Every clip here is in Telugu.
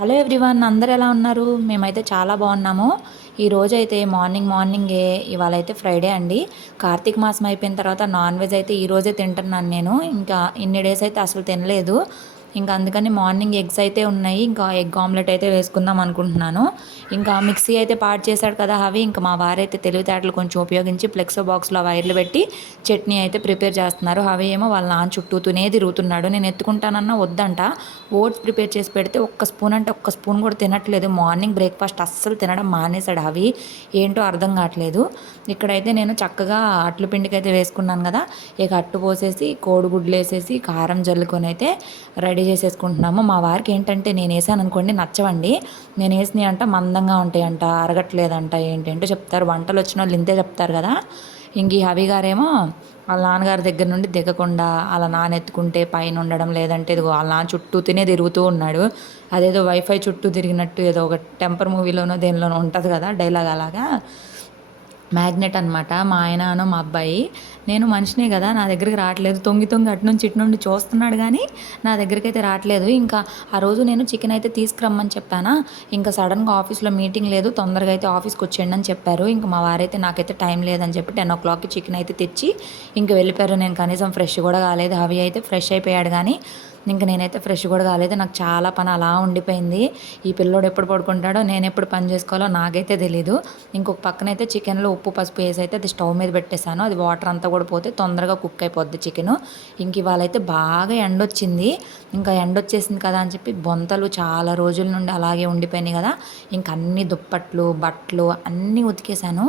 హలో ఎవ్రీవన్ అందరు ఎలా ఉన్నారు? మేమైతే చాలా బాగున్నాము. ఈ రోజు అయితే మార్నింగ్ మార్నింగే ఇవాళ అయితే ఫ్రైడే అండి. కార్తీక మాసం అయిపోయిన తర్వాత నాన్ వెజ్ అయితే ఈ రోజే తింటున్నాను నేను. ఇంకా ఇన్ని డేస్ అయితే అసలు తినలేదు. ఇంకా అందుకని మార్నింగ్ ఎగ్స్ అయితే ఉన్నాయి. ఇంకా ఎగ్ ఆమ్లెట్ అయితే వేసుకుందాం అనుకుంటున్నాను. ఇంకా మిక్సీ అయితే పాడు చేశాడు కదా అవి ఇంకా మా వారైతే తెలివితేటలు కొంచెం ఉపయోగించి ఫ్లెక్సో బాక్స్లో వైర్లు పెట్టి చట్నీ అయితే ప్రిపేర్ చేస్తున్నారు. అవి ఏమో వాళ్ళ నాన్న చుట్టూతూనే తిరుగుతున్నాడు. నేను ఎత్తుకుంటానన్నా వద్దంట. ఓట్స్ ప్రిపేర్ చేసి పెడితే ఒక్క స్పూన్ అంటే ఒక్క స్పూన్ కూడా తినట్లేదు. మార్నింగ్ బ్రేక్ఫాస్ట్ అస్సలు తినడం మానేశాడు అవి ఏంటో అర్థం కావట్లేదు. ఇక్కడైతే నేను చక్కగా అట్లు పిండికి అయితే వేసుకున్నాను కదా. ఇక అట్టు పోసేసి కోడిగుడ్లు వేసేసి కారం జల్లుకొని అయితే రెడీ చేసేసుకుంటున్నాము. మా వారికి ఏంటంటే నేను వేసాను అనుకోండి నచ్చవండి. నేను వేసినాయి అంట మందంగా ఉంటాయంట అరగట్లేదంట ఏంటంటే చెప్తారు. వంటలు వచ్చిన వాళ్ళు ఇంతే చెప్తారు కదా. ఇంక ఈ హవి గారేమో వాళ్ళ నాన్నగారి దగ్గర నుండి దిగకుండా అలా నానెత్తుకుంటే పైన ఉండడం లేదంటే ఇదిగో వాళ్ళ నాన్న చుట్టూ తినే తిరుగుతూ ఉన్నాడు. అదేదో వైఫై చుట్టూ తిరిగినట్టు ఏదో ఒక టెంపర్ మూవీలోనో దేనిలోనో ఉంటుంది కదా డైలాగ్ అలాగా. మ్యాగ్నెట్ అనమాట మా ఆయనను మా అబ్బాయి. నేను మనిషినే కదా నా దగ్గరికి రావట్లేదు. తొంగి తొంగి అటు నుంచి ఇటు నుండి చూస్తున్నాడు కానీ నా దగ్గరికి అయితే రావట్లేదు. ఇంకా ఆ రోజు నేను చికెన్ అయితే తీసుకురమ్మని చెప్పానా? ఇంకా సడన్గా ఆఫీస్లో మీటింగ్ లేదు. తొందరగా అయితే ఆఫీస్కి వచ్చేయండి అని చెప్పారు. ఇంకా మా వారైతే నాకైతే టైం లేదని చెప్పి టెన్ ఓ క్లాక్కి చికెన్ అయితే తెచ్చి ఇంక వెళ్ళిపోయారు. నేను కనీసం ఫ్రెష్ కూడా కాలేదు. అవి అయితే ఫ్రెష్ అయిపోయాడు కానీ ఇంక నేనైతే ఫ్రెష్ కూడా కాలేదు. నాకు చాలా పని అలా ఉండిపోయింది. ఈ పిల్లోడు ఎప్పుడు పడుకుంటాడో నేను ఎప్పుడు పని చేసుకోవాలో నాకైతే తెలియదు ఇంకొక పక్కనైతే చికెన్లో ఉప్పు పసుపు వేసి అయితే అది స్టవ్ మీద పెట్టేశాను. అది వాటర్ అంతా కూడా పోతే తొందరగా కుక్ అయిపోద్ది చికెన్ ఇంక ఇవాళ అయితే బాగా ఎండ వచ్చింది ఇంకా ఎండ వచ్చేసింది కదా అని చెప్పి బొంతలు చాలా రోజుల నుండి అలాగే ఉండిపోయినాయి కదా. ఇంక అన్ని దుప్పట్లు బట్టలు అన్నీ ఉతికేసాను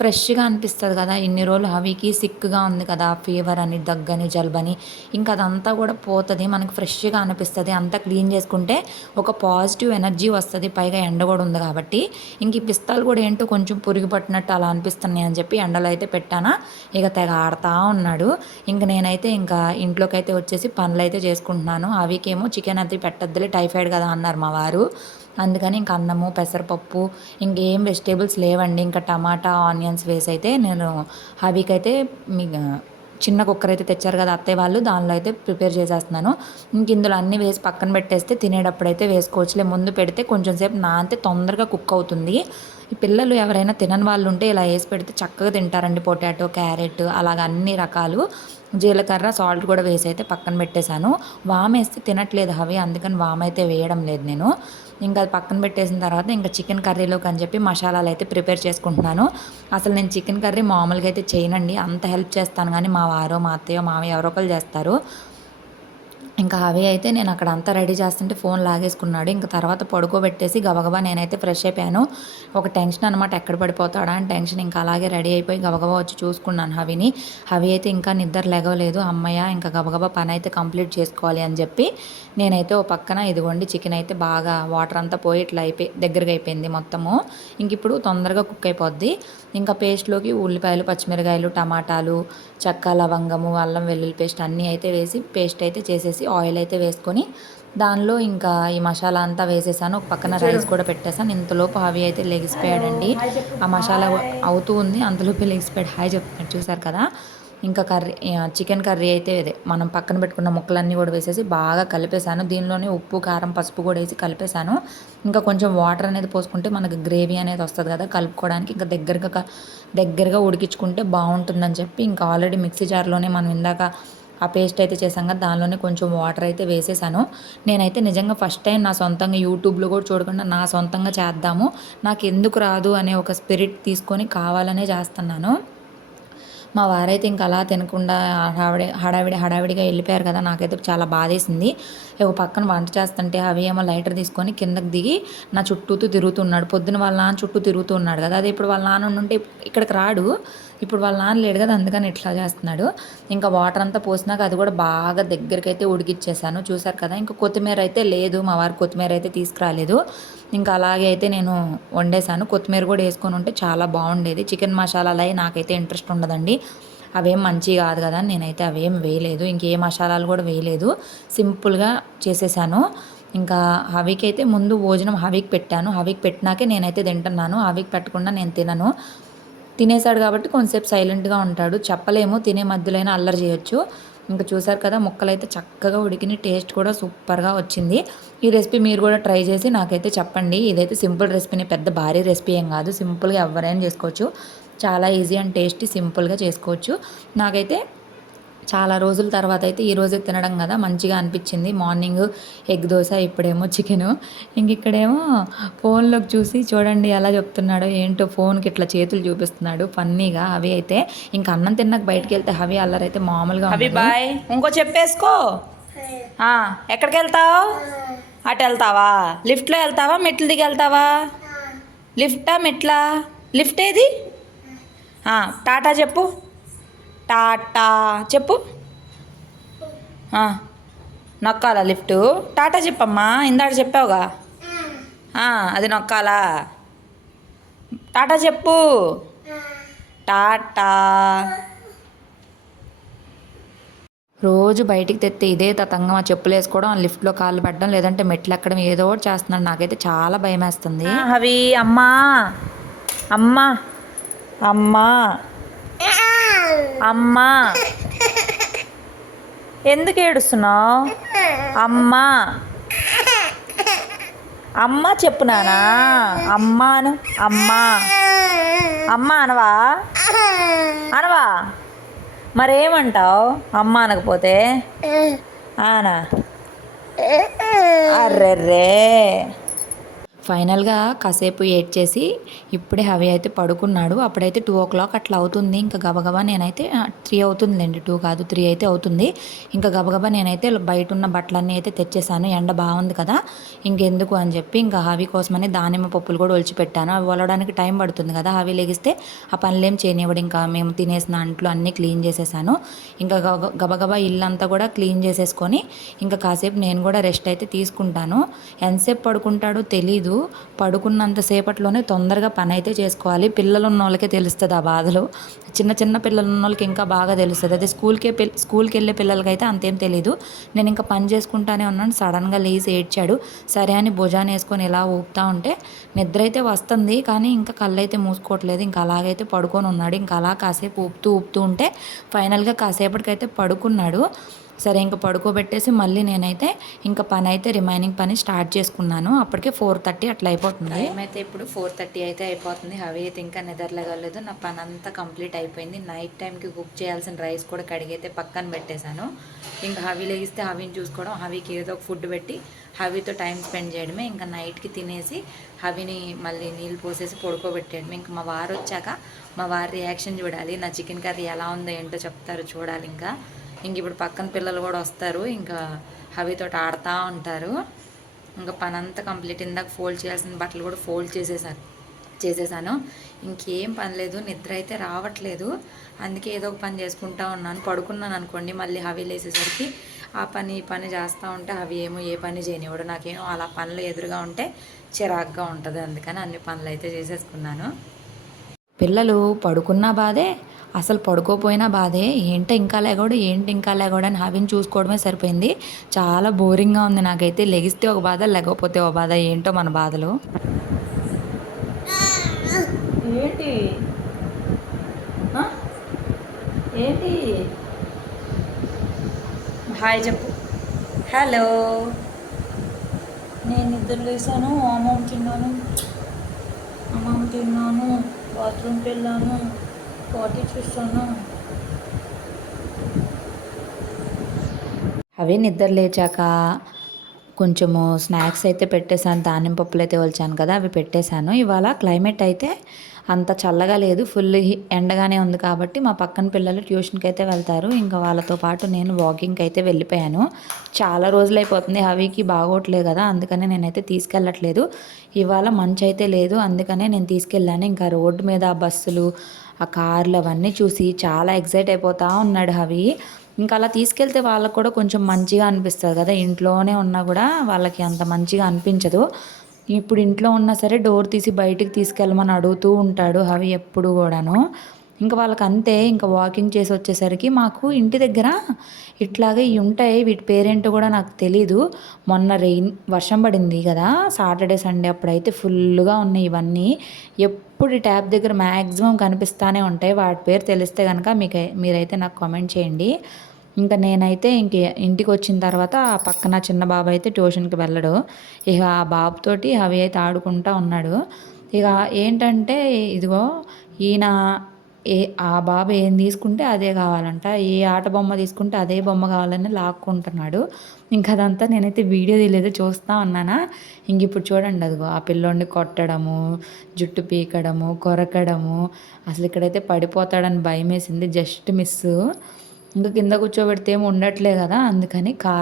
ఫ్రెష్గా అనిపిస్తుంది కదా. ఇన్ని రోజులు హవికి సిక్గా ఉంది కదా ఫీవర్ అని దగ్గని జలుబని. ఇంకా అదంతా కూడా పోతుంది మనకి ఫ్రెష్గా అనిపిస్తుంది. అంతా క్లీన్ చేసుకుంటే ఒక పాజిటివ్ ఎనర్జీ వస్తుంది పైగా ఎండ కూడా ఉంది కాబట్టి. ఇంక ఈ పిస్తాలు కూడా ఏంటో కొంచెం పురుగు పట్టినట్టు అలా అనిపిస్తున్నాయి అని చెప్పి ఎండలో అయితే పెట్టానా. ఇక తెగ ఆడుతూ ఉన్నాడు. ఇంక నేనైతే ఇంకా ఇంట్లోకి అయితే వచ్చేసి పనులు అయితే చేసుకుంటున్నాను. అవికేమో చికెన్ అది పెట్టద్దులే టైఫాయిడ్ కదా అన్నారు మా వారు. అందుకని ఇంక అన్నము పెసరపప్పు ఇంకేం వెజిటేబుల్స్ లేవండి. ఇంకా టమాటా ఆనియన్స్ వేసి అయితే నేను హబీకి అయితే మీ చిన్న కుక్కర్ అయితే తెచ్చారు కదా అత్తయ్య వాళ్ళు దానిలో అయితే ప్రిపేర్ చేసేస్తున్నాను. ఇంక ఇందులో అన్నీ వేసి పక్కన పెట్టేస్తే తినేటప్పుడు అయితే వేసుకోవచ్చులే. ముందు పెడితే కొంచెం సేపు నాంతే తొందరగా కుక్ అవుతుంది. ఈ పిల్లలు ఎవరైనా తినని వాళ్ళు ఉంటే ఇలా వేసి పెడితే చక్కగా తింటారండి. పొటాటో క్యారెట్ అలాగ అన్ని రకాలు. జీలకర్ర సాల్ట్ కూడా వేసి అయితే పక్కన పెట్టేశాను. వామ్ వేస్తే తినట్లేదు అవి అందుకని వామ్ అయితే వేయడం లేదు నేను. ఇంకా అది పక్కన పెట్టేసిన తర్వాత ఇంకా చికెన్ కర్రీలోకి అని చెప్పి మసాలాలు అయితే ప్రిపేర్ చేసుకుంటున్నాను. అసలు నేను చికెన్ కర్రీ మామూలుగా అయితే చేయనండి. అంత హెల్ప్ చేస్తాను కానీ మా వారో మా అత్తయ్యో మామయ్య ఎవరో ఒకరు చేస్తారు. ఇంకా అవి అయితే నేను అక్కడ అంతా రెడీ చేస్తుంటే ఫోన్ లాగేసుకున్నాడు. ఇంకా తర్వాత పడుకోబెట్టేసి గబగబా నేనైతే ఫ్రెష్ అయిపోయాను. ఒక టెన్షన్ అనమాట ఎక్కడ పడిపోతాడా అని టెన్షన్. ఇంకా అలాగే రెడీ అయిపోయి గబగబా వచ్చి చూసుకున్నాను హవిని. హవి అయితే ఇంకా నిద్ర లేగలేదు అమ్మయ్య ఇంకా గబగబా పని అయితే కంప్లీట్ చేసుకోవాలి అని చెప్పి నేనైతే ఓ పక్కన ఇదిగోండి చికెన్ అయితే బాగా వాటర్ అంతా పోయి ఇట్లా అయిపోయి దగ్గరగా అయిపోయింది మొత్తము. ఇంక ఇప్పుడు తొందరగా కుక్ అయిపోద్ది. ఇంకా పేస్ట్లోకి ఉల్లిపాయలు పచ్చిమిరకాయలు టమాటాలు చెక్క లవంగము అల్లం వెల్లుల్లి పేస్ట్ అన్నీ అయితే వేసి పేస్ట్ అయితే చేసేసి ఆయిల్ అయితే వేసుకొని దానిలో ఇంకా ఈ మసాలా అంతా వేసేసాను. ఒక పక్కన రైస్ కూడా పెట్టేసాను. ఇంతలోపు అవి అయితే లెగిసిపోయాడండి. ఆ మసాలా అవుతూ ఉంది. అంతలోపు లెగిసిపోయాడు. హాయ్ చెప్తున్నాడు. చూసారు కదా? ఇంకా కర్రీ చికెన్ కర్రీ అయితే ఇదే. మనం పక్కన పెట్టుకున్న ముక్కలన్నీ కూడా వేసేసి బాగా కలిపేశాను. దీనిలోనే ఉప్పు కారం పసుపు కూడా వేసి కలిపేశాను. ఇంకా కొంచెం వాటర్ అనేది పోసుకుంటే మనకు గ్రేవీ అనేది వస్తుంది కదా కలుపుకోవడానికి. ఇంకా దగ్గరగా దగ్గరగా ఉడికించుకుంటే బాగుంటుందని చెప్పి ఇంకా ఆల్రెడీ మిక్సీ జార్లోనే మనం ఇందాక ఆ పేస్ట్ అయితే చేసాం కదా దానిలోనే కొంచెం వాటర్ అయితే వేసేసాను. నేనైతే నిజంగా ఫస్ట్ టైం నా సొంతంగా యూట్యూబ్లో కూడా చూడకుండా నా సొంతంగా చేద్దాము నాకు ఎందుకు రాదు అనే ఒక స్పిరిట్ తీసుకొని కావాలనే చేస్తున్నాను. మా వారైతే ఇంకా అలా తినకుండా హడావిడి హడావిడి హడావిడిగా వెళ్ళిపోయారు కదా నాకైతే చాలా బాధేసింది. ఒక పక్కన వంట చేస్తుంటే అవి ఏమో లైటర్ తీసుకొని కిందకి దిగి నా చుట్టూతూ తిరుగుతున్నాడు పొద్దున వాళ్ళ నాన్న చుట్టూ తిరుగుతూ ఉన్నాడు కదా అది ఇప్పుడు వాళ్ళ నాన్న ఉంటే ఇక్కడికి రాడు. ఇప్పుడు వాళ్ళ నాన్న లేడు కదా అందుకని ఇట్లా చేస్తున్నాడు. ఇంకా వాటర్ అంతా పోసినాక అది కూడా బాగా దగ్గరికి అయితే ఉడికిచ్చేసాను. చూసారు కదా ఇంకా కొత్తిమీర అయితే లేదు మా వారు కొత్తిమీర అయితే తీసుకురాలేదు. ఇంకా అలాగే అయితే నేను వండేసాను కొత్తిమీర కూడా వేసుకొని ఉంటే చాలా బాగుండేది. చికెన్ మసాలాలు అవి నాకైతే ఇంట్రెస్ట్ ఉండదండి. అవేం మంచి కాదు కదా నేనైతే అవేం వేయలేదు. ఇంకే మసాలాలు కూడా వేయలేదు. సింపుల్గా చేసేసాను. ఇంకా హవీకి అయితే ముందు భోజనం హవీకి పెట్టాను. హవీకి పెట్టినాకే నేనైతే తింటున్నాను. హవీకి పెట్టకుండా నేను తినను. తినేసాడు కాబట్టి కొంతసేపు సైలెంట్గా ఉంటాడు. చెప్పలేము తినే మధ్యలో అల్లరి చేయొచ్చు. ఇంకా చూసారు కదా ముక్కలు అయితే చక్కగా ఉడికిన టేస్ట్ కూడా సూపర్గా వచ్చింది. ఈ రెసిపీ మీరు కూడా ట్రై చేసి నాకైతే చెప్పండి. ఇదైతే సింపుల్ రెసిపీని పెద్ద భారీ రెసిపీ ఏం కాదు. సింపుల్గా ఎవరైనా చేసుకోవచ్చు. చాలా ఈజీ అండ్ టేస్టీ సింపుల్గా చేసుకోవచ్చు. నాకైతే చాలా రోజుల తర్వాత అయితే ఈ రోజే తినడం కదా మంచిగా అనిపించింది. మార్నింగ్ ఎగ్ దోశ ఇప్పుడేమో చికెను. ఇంక ఇక్కడేమో ఫోన్లోకి చూసి చూడండి ఎలా చెప్తున్నాడో ఏంటో ఫోన్కి ఇట్లా చేతులు చూపిస్తున్నాడు ఫన్నీగా అవి అయితే. ఇంకా అన్నం తిన్నాక బయటకు వెళ్తే హవి అల్లరైతే మామూలుగా అవి బాయ్ ఇంకో చెప్పేసుకో. ఎక్కడికి వెళ్తావు? అటు వెళ్తావా? లిఫ్ట్లో వెళ్తావా? మెట్లు దిగి వెళ్తావా? లిఫ్టా మెట్లా? లిఫ్ట్ ఏది? టాటా చెప్పు. టాటా. చెప్పు. నొక్కాలా లిఫ్ట్? టాటా చెప్పమ్మా ఇందాక చెప్పావుగా. అది నొక్కాలా? టాటా చెప్పు. టాటా. రోజు బయటికి తెస్తే ఇదే తతంగం ఆ చెప్పులు వేసుకోవడం లిఫ్ట్లో కాళ్ళు పెట్టడం లేదంటే మెట్లు ఎక్కడం ఏదో ఒకటి చేస్తున్నాడు. నాకైతే చాలా భయం వేస్తుంది అవి అమ్మా. అమ్మా. అమ్మా. అమ్మా. ఎందుకు ఏడుస్తున్నావు? అమ్మా. అమ్మ చెప్పు నానా. అమ్మా అను. అమ్మా. అమ్మ అనవా? అనవా? మరేమంటావు? అమ్మ అనకపోతే? ఆనా. అర్రెర్రే. ఫైనల్గా కాసేపు ఏడ్ చేసి ఇప్పుడే హవి అయితే పడుకున్నాడు. అప్పుడైతే టూ ఓ క్లాక్ అట్లా అవుతుంది. ఇంకా గబగబా నేనైతే త్రీ అవుతుందిలేండి. టూ కాదు త్రీ అయితే అవుతుంది. ఇంకా గబగబా నేనైతే బయట ఉన్న బట్టలన్నీ అయితే తెచ్చేసాను. ఎండ బాగుంది కదా. ఇంకెందుకు అని చెప్పి ఇంకా హవి కోసమని దానిమ్మ పప్పులు కూడా ఒలిచిపెట్టాను. అవి వలవడానికి టైం పడుతుంది కదా. హవి లెగిస్తే ఆ పనులేం చేయనివ్వడు. ఇంకా మేము తినేసిన అంట్లు అన్నీ క్లీన్ చేసేసాను. ఇంకా గబ- గబగబా ఇల్లంతా కూడా క్లీన్ చేసేసుకొని ఇంకా కాసేపు నేను కూడా రెస్ట్ అయితే తీసుకుంటాను. ఎంతసేపు పడుకుంటాడో తెలీదు. పడుకున్నంత సేపట్లోనే తొందరగా పని అయితే చేసుకోవాలి. పిల్లలు ఉన్న వాళ్ళకే తెలుస్తుంది ఆ బాధలు. చిన్న చిన్న పిల్లలు ఉన్న వాళ్ళకి ఇంకా బాగా తెలుస్తుంది. అదే స్కూల్కే పిల్ స్కూల్కి వెళ్ళే పిల్లలకైతే అంతేం తెలియదు నేను ఇంకా పని చేసుకుంటానే ఉన్నాను. సడన్గా లేచి ఏడ్చాడు. సరే అని భుజాన్ని వేసుకొని ఇలా ఊపుతా ఉంటే నిద్ర అయితే వస్తుంది. కానీ ఇంకా కళ్ళు అయితే మూసుకోవట్లేదు. ఇంకా అలాగైతే పడుకొని ఉన్నాడు. ఇంకా అలా కాసేపు ఊపుతూ ఊపుతూ ఉంటే ఫైనల్గా కాసేపటికైతే పడుకున్నాడు. సరే ఇంకా పడుకోబెట్టేసి మళ్ళీ నేనైతే ఇంకా పని అయితే రిమైనింగ్ పని స్టార్ట్ చేసుకున్నాను. అప్పటికే ఫోర్ థర్టీ అట్లా అయిపోతుంది. ఏమైతే అయితే ఇప్పుడు ఫోర్ థర్టీ అయితే అయిపోతుంది. హవి అయితే ఇంకా నిద్రలేగలేదు. నా పని అంతా కంప్లీట్ అయిపోయింది. నైట్ టైంకి కుక్ చేయాల్సిన రైస్ కూడా కడిగైతే పక్కన పెట్టేశాను. ఇంకా హవి లేగిస్తే హవిని చూసుకోవడం హవికి ఏదో ఒక ఫుడ్ పెట్టి హవితో టైం స్పెండ్ చేయడమే. ఇంకా నైట్కి తినేసి హవిని మళ్ళీ నీళ్ళు పోసేసి పడుకోబెట్టేయడమే. ఇంకా మా వారు వచ్చాక మా వారి రియాక్షన్ చూడాలి. నా చికెన్ కర్రీ ఎలా ఉందో ఏంటో చెప్తారు చూడాలి ఇంకా. ఇంక ఇప్పుడు పక్కన పిల్లలు కూడా వస్తారు. ఇంకా హవితో ఆడుతూ ఉంటారు. ఇంకా పని అంతా కంప్లీట్ ఇందాక ఫోల్డ్ చేయాల్సిన బట్టలు కూడా ఫోల్డ్ చేసేసాను చేసేసాను. ఇంకేం పని లేదు. నిద్ర అయితే రావట్లేదు. అందుకే ఏదో ఒక పని చేసుకుంటా ఉన్నాను. పడుకున్నాను అనుకోండి మళ్ళీ హవి లేసేసరికి ఆ పని ఈ పని చేస్తూ ఉంటే అవి ఏమో ఏ పని చేయనివ్వడు. నాకేమో అలా పనులు ఎదురుగా ఉంటే చిరాగ్గా ఉంటుంది. అందుకని అన్ని పనులు అయితే చేసేసుకున్నాను. పిల్లలు పడుకున్న బాధే అసలు పడుకోపోయినా బాధే. ఏంటో ఇంకా లేకూడదు ఏంటి ఇంకా లేకూడదు అని హవిని చూసుకోవడమే సరిపోయింది. చాలా బోరింగ్గా ఉంది నాకైతే. లెగిస్తే ఒక బాధ లేకపోతే ఒక బాధ. ఏంటో మన బాధలు. ఏంటి? ఏంటి? హాయ్ చెప్పు. హలో. నేను నిద్ర లేసాను. అమ్మమ్మ తిన్నాను. అమ్మమ్మ తిన్నాను. బాత్రూమ్కి వెళ్ళాను. పాటీ చూస్తాను అవి నిద్ర లేచాక కొంచెము స్నాక్స్ అయితే పెట్టేశాను దానిమ్మ పప్పులు అయితే వల్చాను కదా అవి పెట్టేశాను. ఇవాళ క్లైమేట్ అయితే అంత చల్లగా లేదు ఫుల్ ఎండగానే ఉంది కాబట్టి మా పక్కన పిల్లలు ట్యూషన్కి అయితే వెళ్తారు. ఇంకా వాళ్ళతో పాటు నేను వాకింగ్కి అయితే వెళ్ళిపోయాను. చాలా రోజులు అయిపోతుంది హవికి బాగోట్లేదు కదా అందుకనే నేనైతే తీసుకెళ్ళట్లేదు. ఇవాళ మంచి అయితే లేదు అందుకనే నేను తీసుకెళ్ళాను. ఇంకా రోడ్డు మీద బస్సులు ఆ కార్లు అవన్నీ చూసి చాలా ఎగ్జైట్ అయిపోతూ ఉన్నాడు అవి ఇంకా అలా తీసుకెళ్తే వాళ్ళకు కూడా కొంచెం మంచిగా అనిపిస్తుంది కదా. ఇంట్లోనే ఉన్నా కూడా వాళ్ళకి అంత మంచిగా అనిపించదు. ఇప్పుడు ఇంట్లో ఉన్నా సరే డోర్ తీసి బయటికి తీసుకెళ్ళమని అడుగుతూ ఉంటాడు అవి ఎప్పుడు కూడాను. ఇంకా వాళ్ళకి అంతే ఇంకా వాకింగ్ చేసి వచ్చేసరికి మాకు ఇంటి దగ్గర ఇట్లాగే ఇవి ఉంటాయి. వీటి పేరేంటో కూడా నాకు తెలీదు. మొన్న రెయిన్ వర్షం పడింది కదా. సాటర్డే సండే అప్పుడైతే ఫుల్గా ఉన్నాయి ఇవన్నీ. ఎప్పుడు ఈ ట్యాప్ దగ్గర మ్యాక్సిమం కనిపిస్తానే ఉంటాయి. వాటి పేరు తెలిస్తే కనుక మీకు మీరైతే నాకు కామెంట్ చేయండి. ఇంకా నేనైతే ఇంక ఇంటికి వచ్చిన తర్వాత పక్కన చిన్న బాబు అయితే ట్యూషన్కి వెళ్ళడు. ఇక ఆ బాబుతోటి అవి అయితే ఆడుకుంటా ఉన్నాడు. ఇక ఏంటంటే ఇదిగో ఈయన ఏ ఆ బాబు ఏం తీసుకుంటే అదే కావాలంట. ఏ ఆట బొమ్మ తీసుకుంటే అదే బొమ్మ కావాలని లాక్కుంటున్నాడు. ఇంకా అదంతా నేనైతే వీడియో తీయలేదు చూస్తూ ఉన్నానా. ఇంక ఇప్పుడు చూడండి అదిగో ఆ పిల్లోడిని కొట్టడము జుట్టు పీకడము కొరకడము. అసలు ఇక్కడైతే పడిపోతాడని భయం వేసింది జస్ట్ మిస్ ఇంకా కింద కూర్చోబెడితే ఏమి ఉండట్లే కదా అందుకని కా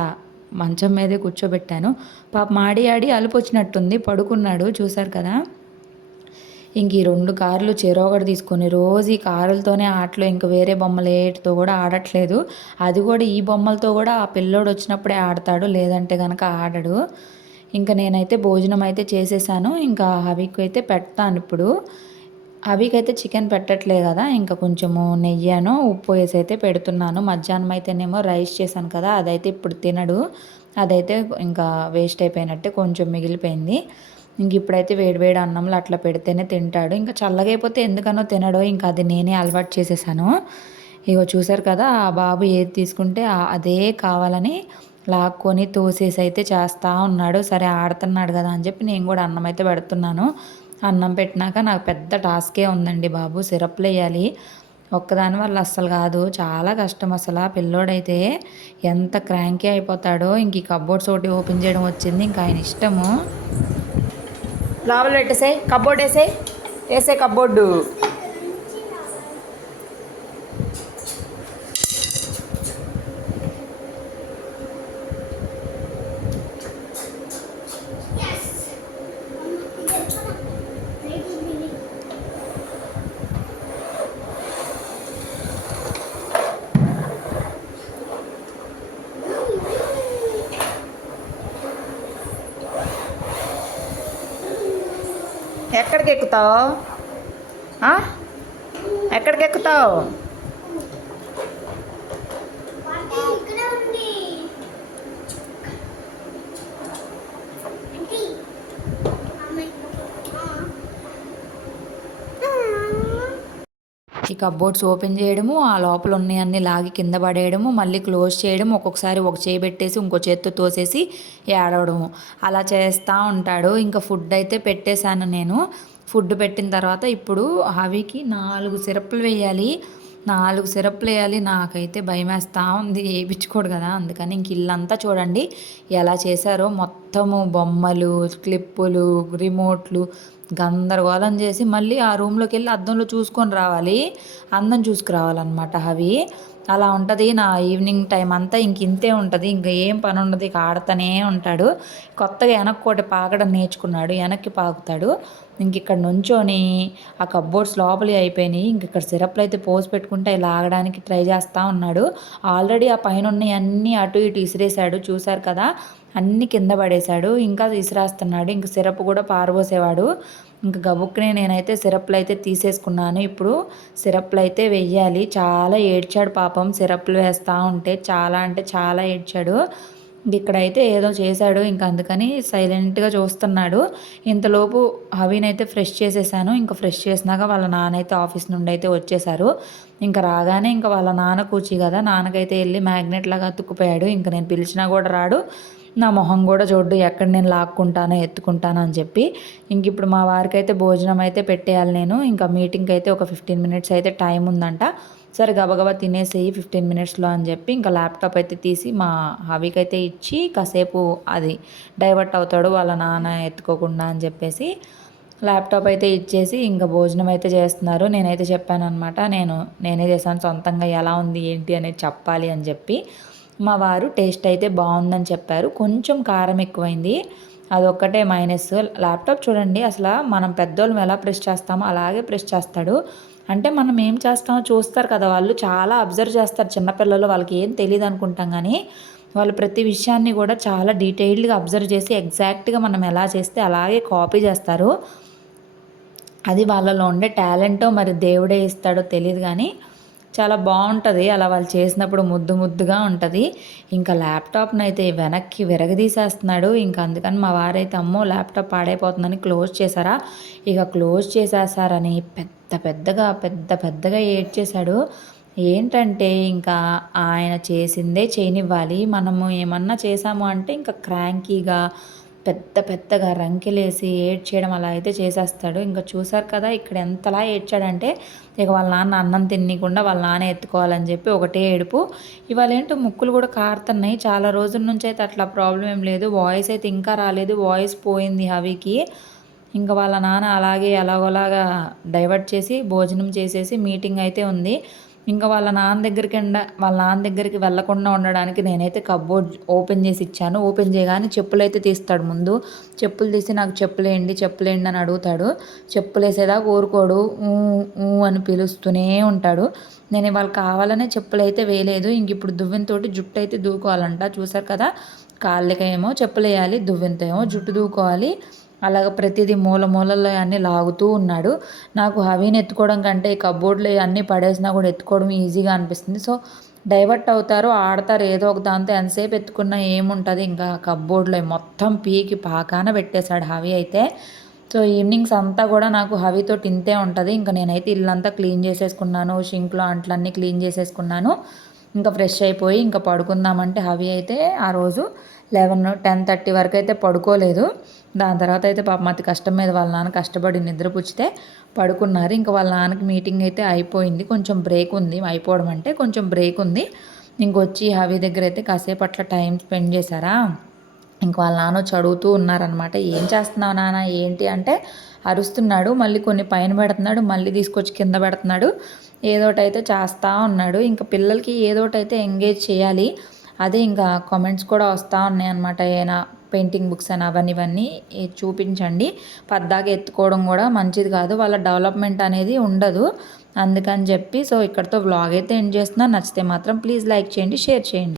మంచం మీదే కూర్చోబెట్టాను. పాప మాడి ఆడి అలుపు వచ్చినట్టుంది పడుకున్నాడు చూసారు కదా. ఇంక ఈ రెండు కార్లు చెరొకటి తీసుకొని రోజు ఈ కారులతోనే ఆటలు ఇంక వేరే బొమ్మలు ఏటితో కూడా ఆడట్లేదు. అది కూడా ఈ బొమ్మలతో కూడా ఆ పిల్లోడు వచ్చినప్పుడే ఆడతాడు లేదంటే కనుక ఆడడు. ఇంకా నేనైతే భోజనం అయితే చేసేసాను ఇంకా హవికి అయితే పెడతాను ఇప్పుడు. అవికైతే చికెన్ పెట్టట్లే కదా ఇంకా కొంచెము నెయ్యాను ఉప్పు వేసి అయితే పెడుతున్నాను. మధ్యాహ్నం అయితేనేమో రైస్ చేశాను కదా అదైతే ఇప్పుడు తినడు. అదైతే ఇంకా వేస్ట్ అయిపోయినట్టే కొంచెం మిగిలిపోయింది. ఇంక ఇప్పుడైతే వేడివేడి అన్నంలో అట్లా పెడితేనే తింటాడు. ఇంకా చల్లగా అయిపోతే ఎందుకనో తినడో ఇంకా అది నేనే అలవాటు చేసేసాను. ఇగో చూసారు కదా ఆ బాబు ఏది తీసుకుంటే అదే కావాలని లాక్కొని తోసేసి అయితే చేస్తూ ఉన్నాడు. సరే ఆడుతున్నాడు కదా అని చెప్పి నేను కూడా అన్నం అయితే పెడుతున్నాను. అన్నం పెట్టినాక నాకు పెద్ద టాస్కే ఉందండి బాబు సిరప్లు వేయాలి. ఒక్కదాని వల్ల అస్సలు కాదు. చాలా కష్టం అసలు. ఆ పిల్లోడైతే ఎంత క్రాంకీ అయిపోతాడో. ఇంక ఈ కబోర్డ్స్ ఒకటి ఓపెన్ చేయడం వచ్చింది. ఇంకా ఆయన ఇష్టము. లోపల పెట్టేసే కబోర్డ్ వేసే వేసే కబోర్డు ఎక్కడికి ఎక్కుతావు? ఎక్కడికి ఎక్కుతావు ఇక్కడ ఉంది ఆంటీ అమ్మాయి ఈ కబోర్డ్స్ ఓపెన్ చేయడము ఆ లోపల ఉన్నాయన్నీ లాగి కింద పడేయడము మళ్ళీ క్లోజ్ చేయడం ఒక్కొక్కసారి ఒక చేయి పెట్టేసి ఇంకో చేత్తో తోసేసి ఏడవడము. అలా చేస్తూ ఉంటాడు. ఇంకా ఫుడ్ అయితే పెట్టేశాను నేను. ఫుడ్ పెట్టిన తర్వాత ఇప్పుడు హవికి నాలుగు సిరప్లు వేయాలి. నాలుగు సిరప్లు వేయాలి. నాకైతే భయం వేస్తూ ఉంది. వేయించుకోడు కదా. అందుకని ఇంక ఇల్లంతా చూడండి. ఎలా చేశారో మొత్తము బొమ్మలు క్లిప్పులు రిమోట్లు గందరగోళం చేసి మళ్ళీ ఆ రూమ్లోకి వెళ్ళి అద్దంలో చూసుకొని రావాలి. అందం చూసుకురావాలన్నమాట అవి. అలా ఉంటుంది. నా ఈవినింగ్ టైం అంతా ఇంక ఇంతే ఉంటుంది. ఇంకా ఏం పని ఉండదు ఇక ఆడుతూనే ఉంటాడు. కొత్తగా వెనక్కోటి ఒకటి పాకడం నేర్చుకున్నాడు. వెనక్కి పాకుతాడు. ఇంక ఇక్కడ నుంచొని ఆ కబ్బోర్డ్స్ లోపలి అయిపోయినాయి. ఇంక ఇక్కడ సిరప్లు అయితే పోసి పెట్టుకుంటే అవి లాగడానికి ట్రై చేస్తూ ఉన్నాడు. ఆల్రెడీ ఆ పైన ఉన్నాయి అన్నీ అటు ఇటు ఇసిరేసాడు చూశారు కదా? అన్నీ కింద పడేశాడు. ఇంకా ఇసిరేస్తున్నాడు ఇంక సిరప్ కూడా పారబోసేవాడు. ఇంకా గబుక్కునే నేనైతే సిరప్లు అయితే తీసేసుకున్నాను. ఇప్పుడు సిరప్లు అయితే వెయ్యాలి. చాలా ఏడ్చాడు పాపం. సిరప్లు వేస్తూ ఉంటే చాలా అంటే చాలా ఏడ్చాడు. ఇక్కడైతే ఏదో చేశాడు. ఇంకా అందుకని సైలెంట్గా చూస్తున్నాడు. ఇంతలోపు హవీనైతే ఫ్రెష్ చేసేసాను. ఇంకా ఫ్రెష్ చేసినాక వాళ్ళ నాన్న అయితే ఆఫీస్ నుండి అయితే వచ్చేసారు. ఇంకా రాగానే ఇంకా వాళ్ళ నాన్న కూర్చి కదా. నాన్నకైతే వెళ్ళి మ్యాగ్నెట్ లాగా అతుక్కుపోయాడు. ఇంకా నేను పిలిచినా కూడా రాడు. నా మొహం కూడా చూడ్డు ఎక్కడ నేను లాక్కుంటానో ఎత్తుకుంటానో అని చెప్పి. ఇంక ఇప్పుడు మా వారికి అయితే భోజనం అయితే పెట్టేయాలి నేను. ఇంకా మీటింగ్కి అయితే ఒక ఫిఫ్టీన్ మినిట్స్ అయితే టైం ఉందంట. సరే గబగబా తినేసేయి ఫిఫ్టీన్ మినిట్స్లో అని చెప్పి ఇంకా ల్యాప్టాప్ అయితే తీసి మా హవికి అయితే ఇచ్చి కాసేపు అది డైవర్ట్ అవుతాడు వాళ్ళ నాన్న ఎత్తుకోకుండా అని చెప్పేసి ల్యాప్టాప్ అయితే ఇచ్చేసి ఇంకా భోజనం అయితే చేస్తున్నారు. నేనైతే చెప్పాను అనమాట నేను నేనే చేశాను సొంతంగా ఎలా ఉంది ఏంటి అనేది చెప్పాలి అని చెప్పి. మా వారు టేస్ట్ అయితే బాగుందని చెప్పారు. కొంచెం కారం ఎక్కువైంది. అదొక్కటే మైనస్. ల్యాప్టాప్ చూడండి అసలు మనం పెద్దోళ్ళం ఎలా ప్రెస్ చేస్తామో అలాగే ప్రెస్ చేస్తాడు. అంటే మనం ఏం చేస్తామో చూస్తారు కదా వాళ్ళు. చాలా అబ్జర్వ్ చేస్తారు చిన్నపిల్లలు వాళ్ళకి ఏం తెలియదు అనుకుంటాం కానీ వాళ్ళు ప్రతి విషయాన్ని కూడా చాలా డీటెయిల్డ్గా అబ్జర్వ్ చేసి ఎగ్జాక్ట్గా మనం ఎలా చేస్తే అలాగే కాపీ చేస్తారు. అది వాళ్ళలో ఉండే టాలెంటో మరి దేవుడే ఇస్తాడో తెలియదు కానీ చాలా బాగుంటుంది. అలా వాళ్ళు చేసినప్పుడు ముద్దు ముద్దుగా ఉంటుంది. ఇంకా ల్యాప్టాప్ని అయితే వెనక్కి విరగదీసేస్తున్నాడు. ఇంకా అందుకని మా వారైతే అమ్మో ల్యాప్టాప్ పాడైపోతుందని క్లోజ్ చేశారా? ఇక క్లోజ్ చేసేసారని పెద్ద పెద్దగా పెద్ద పెద్దగా ఏడ్చేశాడు. ఏంటంటే ఇంకా ఆయన చేసిందే చేయనివ్వాలి. మనము ఏమన్నా చేసాము అంటే ఇంకా క్రాంకీగా పెద్ద పెద్దగా రంకెలేసి ఏడ్చేయడం అలా అయితే చేసేస్తాడు. ఇంకా చూసారు కదా ఇక్కడ ఎంతలా ఏడ్చాడంటే ఇక వాళ్ళ నాన్న అన్నం తినకుండా వాళ్ళ నాన్న ఎత్తుకోవాలని చెప్పి ఒకటే ఏడుపు. ఇవాళ ఏంటో ముక్కులు కూడా కారుతున్నాయి. చాలా రోజుల నుంచి అయితే అట్లా ప్రాబ్లం ఏం లేదు. వాయిస్ అయితే ఇంకా రాలేదు. వాయిస్ పోయింది హవికి. ఇంకా వాళ్ళ నాన్న అలాగే ఎలాగోలాగా డైవర్ట్ చేసి భోజనం చేసేసి మీటింగ్ అయితే ఉంది. ఇంకా వాళ్ళ నాన్న దగ్గరికి వాళ్ళ నాన్న దగ్గరికి వెళ్ళకుండా ఉండడానికి నేనైతే కబోర్డ్ ఓపెన్ చేసి ఇచ్చాను. ఓపెన్ చేయగానే చెప్పులు అయితే తీస్తాడు ముందు. చెప్పులు తీసి నాకు చెప్పులేయండి చెప్పులేయండి అని అడుగుతాడు. చెప్పులు వేసేదాకా ఊరుకోడు. ఊ ఊ అని పిలుస్తూనే ఉంటాడు. నేను ఇవాళ కావాలనే చెప్పులు అయితే వేయలేదు. ఇంక ఇప్పుడు దువ్వెనతోటి జుట్టు అయితే దూకోవాలంట. చూసారు కదా? కాళ్ళకేమో చెప్పులు వేయాలి దువ్వెనతో ఏమో జుట్టు దూకోవాలి. అలాగ ప్రతిదీ మూల మూలల్లో అన్నీ లాగుతూ ఉన్నాడు. నాకు హవీని ఎత్తుకోవడం కంటే ఈ కబోర్డ్లో అన్నీ పడేసినా కూడా ఎత్తుకోవడం ఈజీగా అనిపిస్తుంది. సో డైవర్ట్ అవుతారు ఆడతారు ఏదో ఒక దాంతో ఎంతసేపు ఎత్తుకున్నా ఏముంటుంది? ఇంకా కబోర్డ్లో మొత్తం పీకి పాకాన పెట్టేశాడు హవి అయితే. సో ఈవినింగ్స్ అంతా కూడా నాకు హవితో ఇంతే ఉంటుంది. ఇంకా నేనైతే ఇల్లంతా క్లీన్ చేసేసుకున్నాను. షింక్లో అంట్లన్నీ క్లీన్ చేసేసుకున్నాను. ఇంకా ఫ్రెష్ అయిపోయి ఇంకా పడుకుందామంటే హవి అయితే ఆ రోజు లెవెన్ టెన్ థర్టీ వరకు అయితే పడుకోలేదు. దాని తర్వాత అయితే పాపం అతి కష్టం మీద వాళ్ళ నాన్న కష్టపడి నిద్రపుచ్చితే పడుకున్నారు. ఇంకా వాళ్ళ నాన్నకి మీటింగ్ అయితే అయిపోయింది. కొంచెం బ్రేక్ ఉంది. అయిపోవడం అంటే కొంచెం బ్రేక్ ఉంది. ఇంకొచ్చి హవి దగ్గర అయితే కాసేపు అట్లా టైం స్పెండ్ చేశారా? ఇంక వాళ్ళ నాన్న వచ్చి అడుగుతూ ఉన్నారనమాట ఏం చేస్తున్నావు నాన్న? ఏంటి? అంటే అరుస్తున్నాడు. మళ్ళీ కొన్ని పైన పెడుతున్నాడు. మళ్ళీ తీసుకొచ్చి కింద పెడుతున్నాడు. ఏదోటైతే చేస్తూ ఉన్నాడు. ఇంకా పిల్లలకి ఏదోటైతే ఎంగేజ్ చేయాలి అదే ఇంకా కామెంట్స్ కూడా వస్తూ ఉన్నాయి అనమాట ఏనా పెయింటింగ్ బుక్స్ అని అవన్నీ ఇవన్నీ చూపించండి. పద్దాగా ఎత్తుకోవడం కూడా మంచిది కాదు. వాళ్ళ డెవలప్మెంట్ అనేది ఉండదు. అందుకని చెప్పి సో ఇక్కడితో వ్లాగ్ అయితే ఎండ్ చేస్తున్నా. నచ్చితే మాత్రం ప్లీజ్ లైక్ చేయండి షేర్ చేయండి.